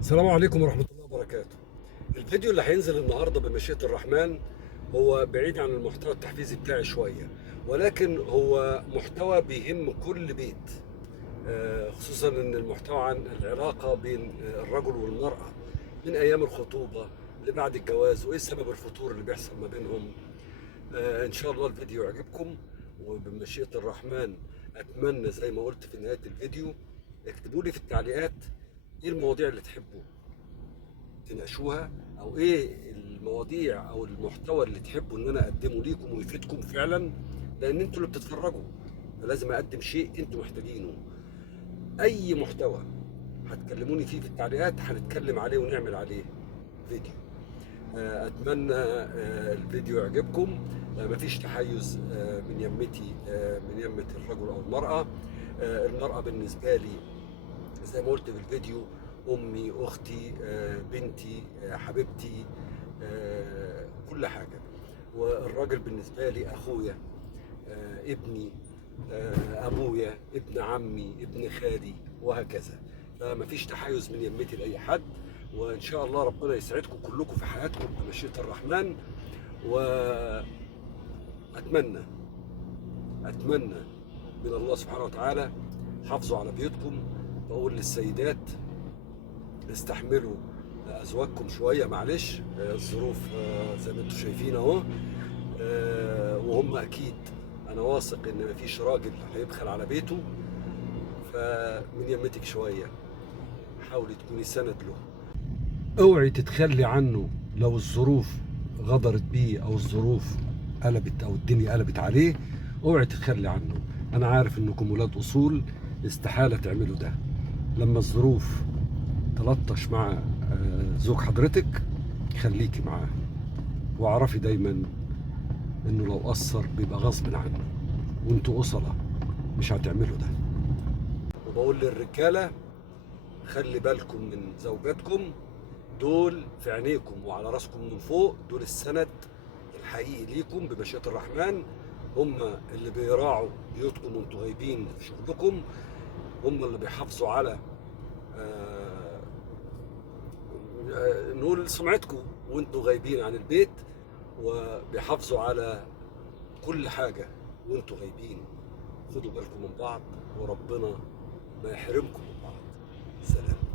السلام عليكم ورحمة الله وبركاته. الفيديو اللي هينزل النهاردة بمشيئة الرحمن هو بعيد عن المحتوى التحفيزي بتاعي شوية، ولكن هو محتوى بيهم كل بيت. خصوصا ان المحتوى عن العلاقة بين الرجل والمرأة من ايام الخطوبة لبعد الجواز، وايه سبب الفتور اللي بيحصل ما بينهم. ان شاء الله الفيديو يعجبكم، وبمشيئة الرحمن اتمنى زي ما قلت في نهاية الفيديو اكتبوا لي في التعليقات ايه المواضيع اللي تحبوا تناقشوها، او ايه المواضيع او المحتوى اللي تحبوا ان انا اقدمه ليكم ويفيدكم فعلا، لان انتوا اللي بتتفرجوا، فلازم اقدم شيء انتوا محتاجينه. اي محتوى هتكلموني فيه في التعليقات هنتكلم عليه ونعمل عليه فيديو. اتمنى الفيديو يعجبكم. مفيش تحيز من يمتي، من يمة الرجل او المرأة. المرأة بالنسبة لي زي ما قلت في الفيديو امي، اختي، بنتي، حبيبتي، كل حاجه. والراجل بالنسبه لي اخويا، ابني، ابويا، ابن عمي، ابن خالي، وهكذا. فمفيش تحيز من يمتي لاي حد، وان شاء الله ربنا يسعدكم كلكم في حياتكم بمشيئه الرحمن. واتمنى من الله سبحانه وتعالى حافظوا على بيوتكم. بقول للسيدات استحملوا ازواجكم شويه، معلش، الظروف زي ما انتم شايفين اهو. وهم اكيد، انا واثق ان مفيش راجل هيبخل على بيته. فمن يمتك شويه حاولي تكوني سند له، اوعي تتخلي عنه لو الظروف غدرت بيه او الظروف قلبت او الدنيا قلبت عليه. اوعي تتخلي عنه. انا عارف انكم ولاد اصول، استحاله تعملوا ده. لما الظروف تلطش مع زوج حضرتك خليكي معاه، واعرفي دايما انه لو قصر بيبقى غصب عنه، وانتوا أصلة مش هتعملوا ده. وبقول للرجالة خلي بالكم من زوجاتكم، دول في عينيكم وعلى راسكم من فوق، دول السند الحقيقي ليكم بمشيئة الرحمن. هم اللي بيراعوا بيوتكم وانتوا غايبين في شغلكم، هم اللي بيحافظوا على نقول سمعتكم وانتوا غايبين عن البيت، وبيحافظوا على كل حاجة وانتوا غايبين. خدوا بالكم من بعض، وربنا ما يحرمكم من بعض. سلام.